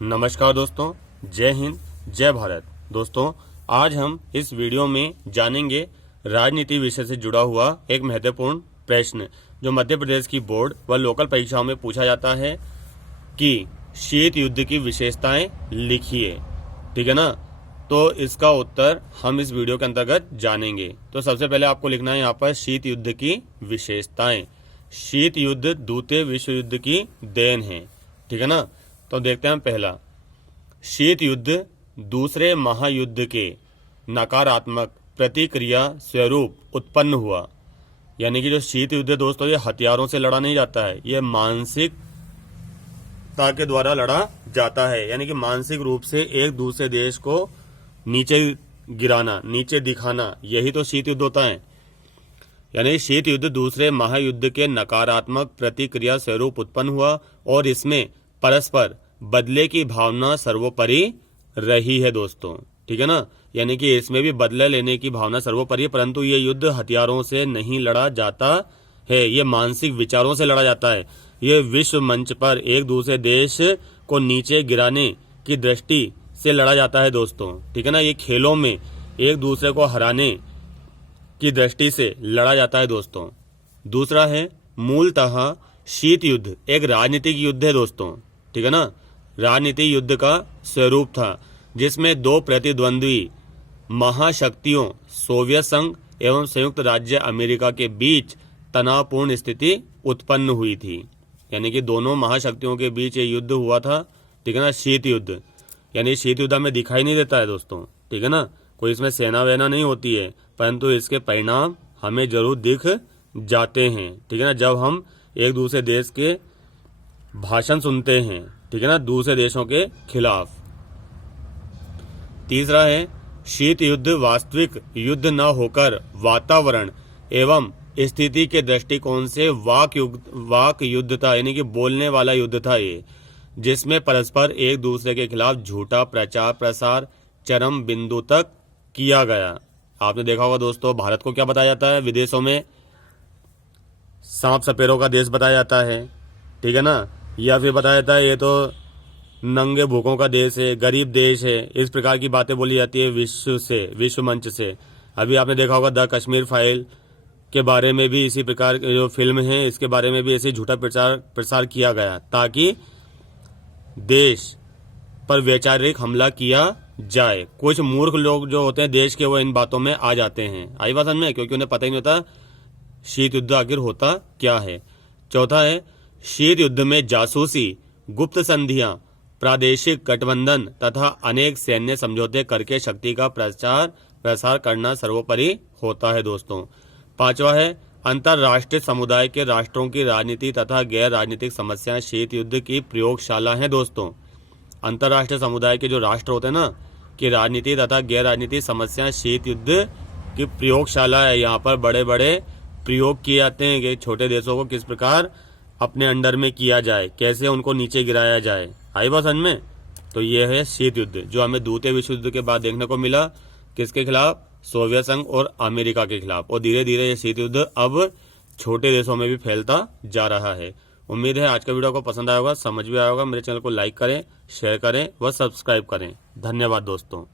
नमस्कार दोस्तों, जय हिंद, जय भारत। दोस्तों, आज हम इस वीडियो में जानेंगे राजनीति विषय से जुड़ा हुआ एक महत्वपूर्ण प्रश्न जो मध्य प्रदेश की बोर्ड व लोकल परीक्षाओं में पूछा जाता है कि शीत युद्ध की विशेषताएं लिखिए। ठीक है ना। तो इसका उत्तर हम इस वीडियो के अंतर्गत जानेंगे। तो सबसे पहले आपको लिखना है यहाँ पर शीत युद्ध की विशेषताएं। शीत युद्ध द्वितीय विश्व युद्ध की देन है। ठीक है ना। तो देखते हैं पहला, शीत युद्ध दूसरे महायुद्ध के नकारात्मक प्रतिक्रिया स्वरूप उत्पन्न हुआ। यानी कि जो शीत युद्ध है दोस्तों, ये हथियारों से लड़ा नहीं जाता है, ये मानसिकता के द्वारा लड़ा जाता है। यानी कि मानसिक रूप से एक दूसरे देश को नीचे गिराना, नीचे दिखाना, यही तो शीत युद्ध होता है। यानी शीत युद्ध दूसरे महायुद्ध के नकारात्मक प्रतिक्रिया स्वरूप उत्पन्न हुआ और इसमें परस्पर बदले की भावना सर्वोपरि रही है दोस्तों। ठीक है ना। यानी कि इसमें भी बदले लेने की भावना सर्वोपरि है, परंतु ये युद्ध हथियारों से नहीं लड़ा जाता है, ये मानसिक विचारों से लड़ा जाता है। ये विश्व मंच पर एक दूसरे देश को नीचे गिराने की दृष्टि से लड़ा जाता है दोस्तों। ठीक है ना। ये खेलों में एक दूसरे को हराने की दृष्टि से लड़ा जाता है दोस्तों। दूसरा है, मूलतः शीत युद्ध एक राजनीतिक युद्ध है दोस्तों। ठीक है ना। राजनीतिक युद्ध का स्वरूप था जिसमें दो प्रतिद्वंद्वी महाशक्तियों सोवियत संघ एवं संयुक्त राज्य अमेरिका के बीच तनावपूर्ण स्थिति उत्पन्न हुई थी। यानी कि दोनों महाशक्तियों के बीच ये युद्ध हुआ था। ठीक है ना। शीत युद्ध, यानी शीत युद्ध में दिखाई नहीं देता है दोस्तों। ठीक है ना। कोई इसमें सेना वेना नहीं होती है, परंतु इसके परिणाम हमें जरूर दिख जाते हैं। ठीक है ना। जब हम एक दूसरे देश के भाषण सुनते हैं, ठीक है ना, दूसरे देशों के खिलाफ। तीसरा है, शीत युद्ध वास्तविक युद्ध न होकर वातावरण एवं स्थिति के दृष्टिकोण से वाक युद्ध था। यानी कि बोलने वाला युद्ध था ये, जिसमें परस्पर एक दूसरे के खिलाफ झूठा प्रचार प्रसार चरम बिंदु तक किया गया। आपने देखा होगा दोस्तों, भारत को क्या बताया जाता है विदेशों में? सांप सपेरों का देश बताया जाता है। ठीक है ना। या फिर बताया जाता है ये तो नंगे भूखों का देश है, गरीब देश है। इस प्रकार की बातें बोली जाती है विश्व मंच से। अभी आपने देखा होगा द कश्मीर फाइल के बारे में भी इसी प्रकार जो फिल्म है, इसके बारे में भी ऐसे झूठा प्रसार किया गया ताकि देश पर वैचारिक हमला किया जाए। कुछ मूर्ख लोग जो होते हैं देश के, वो इन बातों में आ जाते हैं। आई बात समझ में? क्योंकि उन्हें पता ही नहीं होता शीत युद्ध आखिर होता क्या है। चौथा है, शीत युद्ध में जासूसी, गुप्त संधियां, प्रादेशिक गठबंधन तथा अनेक सैन्य समझौते करके शक्ति का प्रसार करना सर्वोपरि होता है दोस्तों। पांचवा है, अंतर्राष्ट्रीय समुदाय के राष्ट्रों की राजनीति तथा गैर राजनीतिक समस्याएं शीत युद्ध की प्रयोगशाला है दोस्तों। अंतर्राष्ट्रीय समुदाय के जो राष्ट्र होते हैं ना, कि राजनीति तथा गैर राजनीतिक समस्याएं शीत युद्ध की प्रयोगशाला है। यहाँ पर बड़े बड़े प्रयोग किए जाते हैं कि छोटे देशों को किस प्रकार अपने अंडर में किया जाए, कैसे उनको नीचे गिराया जाए। आई बात समझ में? तो ये है शीत युद्ध जो हमें द्वितीय विश्व युद्ध के बाद देखने को मिला। किसके खिलाफ? सोवियत संघ और अमेरिका के खिलाफ। और धीरे धीरे ये शीत युद्ध अब छोटे देशों में भी फैलता जा रहा है। उम्मीद है आज का वीडियो को पसंद आया होगा, समझ भी आया होगा। मेरे चैनल को लाइक करें, शेयर करें व सब्सक्राइब करें। धन्यवाद दोस्तों।